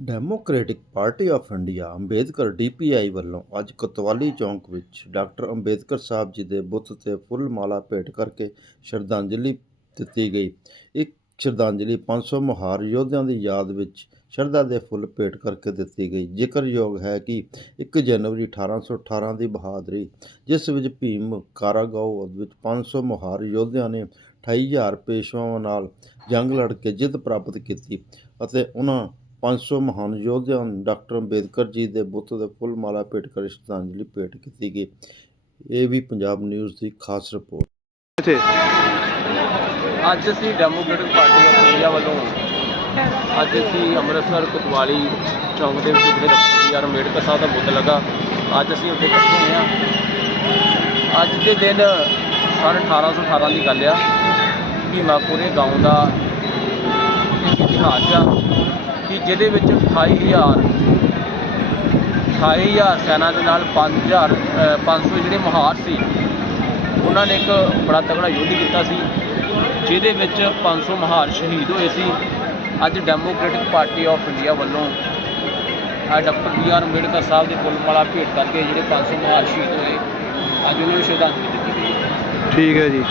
Democratic party of India Ambedkar DPI ਵੱਲੋਂ ਅੱਜ ਕੋਤਵਾਲੀ ਚੌਂਕ ਵਿੱਚ ਡਾਕਟਰ ਅੰਬੇਦਕਰ ਸਾਹਿਬ ਜੀ ਦੇ ਬੁੱਤ ਤੇ ਫੁੱਲ ਮਾਲਾ ਭੇਟ ਕਰਕੇ ਸ਼ਰਧਾਂਜਲੀ ਦਿੱਤੀ ਗਈ। ਇੱਕ ਸ਼ਰਧਾਂਜਲੀ 500 ਮਹਾਰ ਯੋਧਿਆਂ ਦੀ ਯਾਦ ਵਿੱਚ ਸ਼ਰਧਾ ਦੇ ਫੁੱਲ ਭੇਟ ਕਰਕੇ ਦਿੱਤੀ ਗਈ। ਜ਼ਿਕਰਯੋਗ ਹੈ ਕਿ 1 ਜਨਵਰੀ 1818 ਦੀ ਬਹਾਦਰੀ, ਜਿਸ ਵਿੱਚ ਭੀਮ ਕਾਰਾਗਾਓ ਵਿੱਚ 500 ਮਹਾਰ ਯੋਧਿਆਂ ਨੇ 28000 ਪੇਸ਼ਵਾਵਾਂ ਨਾਲ ਜੰਗ ਲੜ ਕੇ ਜਿੱਤ ਪ੍ਰਾਪਤ ਕੀਤੀ ਅਤੇ ਉਹਨਾਂ 500 ਮਹਾਨ ਯੋਧਿਆਂ ਨੂੰ ਡਾਕਟਰ ਅੰਬੇਦਕਰ ਜੀ ਦੇ ਬੁੱਤ ਦੇ ਫੁੱਲ ਮਾਲਾ ਭੇਟ ਕਰ ਸ਼ਰਧਾਂਜਲੀ ਭੇਟ ਕੀਤੀ ਗਈ। ਇਹ ਵੀ ਪੰਜਾਬ ਨਿਊਜ਼ ਦੀ ਖਾਸ ਰਿਪੋਰਟ। ਅੱਜ ਅਸੀਂ ਡੈਮੋਕ੍ਰੈਟਿਕ ਪਾਰਟੀ ਆਫ ਇੰਡੀਆ ਵੱਲੋਂ ਅੱਜ ਅਸੀਂ ਅੰਮ੍ਰਿਤਸਰ, ਕੁਤਵਾਲੀ ਚੌਂਕ ਦੇ ਵਿੱਚ ਜਿਹੜੇ ਡਾਕਟਰ ਅੰਬੇਡਕਰ ਸਾਹਿਬ ਦਾ ਬੁੱਤ ਲੱਗਾ। ਅੱਜ ਅਸੀਂ ਉੱਥੇ ਇਕੱਠੇ ਹੋਏ ਹਾਂ। ਅੱਜ ਦੇ ਦਿਨ ਸਨ 1818 ਦੀ ਗੱਲ ਆ। ਭੀਮਾਪੁਰੇ ਗਾਉਂ ਦਾ ਇਤਿਹਾਸ ਆ। ਕਿ ਜਿਹਦੇ ਵਿੱਚ 28000 28000 ਸੈਨਾ ਦੇ ਨਾਲ 5000 ਅ, 500 ਜਿਹੜੇ ਮਹਾਰ ਸੀ ਉਹਨਾਂ ਨੇ ਇੱਕ ਬੜਾ ਤਗੜਾ ਯੁੱਧ ਕੀਤਾ ਸੀ ਜਿਹਦੇ ਵਿੱਚ 500 ਮਹਾਰ ਸ਼ਹੀਦ ਹੋਏ ਸੀ। ਅੱਜ ਡੈਮੋਕ੍ਰੈਟਿਕ ਪਾਰਟੀ ਆਫ ਇੰਡੀਆ ਵੱਲੋਂ ਆ doctor B R Ambedkar Sahib ਦੇ ਫੁੱਲ ਮਾਲਾ ਭੇਟ ਕਰਕੇ ਜਿਹੜੇ 500 ਮਹਾਰ ਸ਼ਹੀਦ ਹੋਏ ਅੱਜ ਉਹਨਾਂ ਨੂੰ ਸ਼ਰਧਾਂਜਲੀ ਦਿੱਤੀ ਗਈ ਠੀਕ ਹੈ ਜੀ।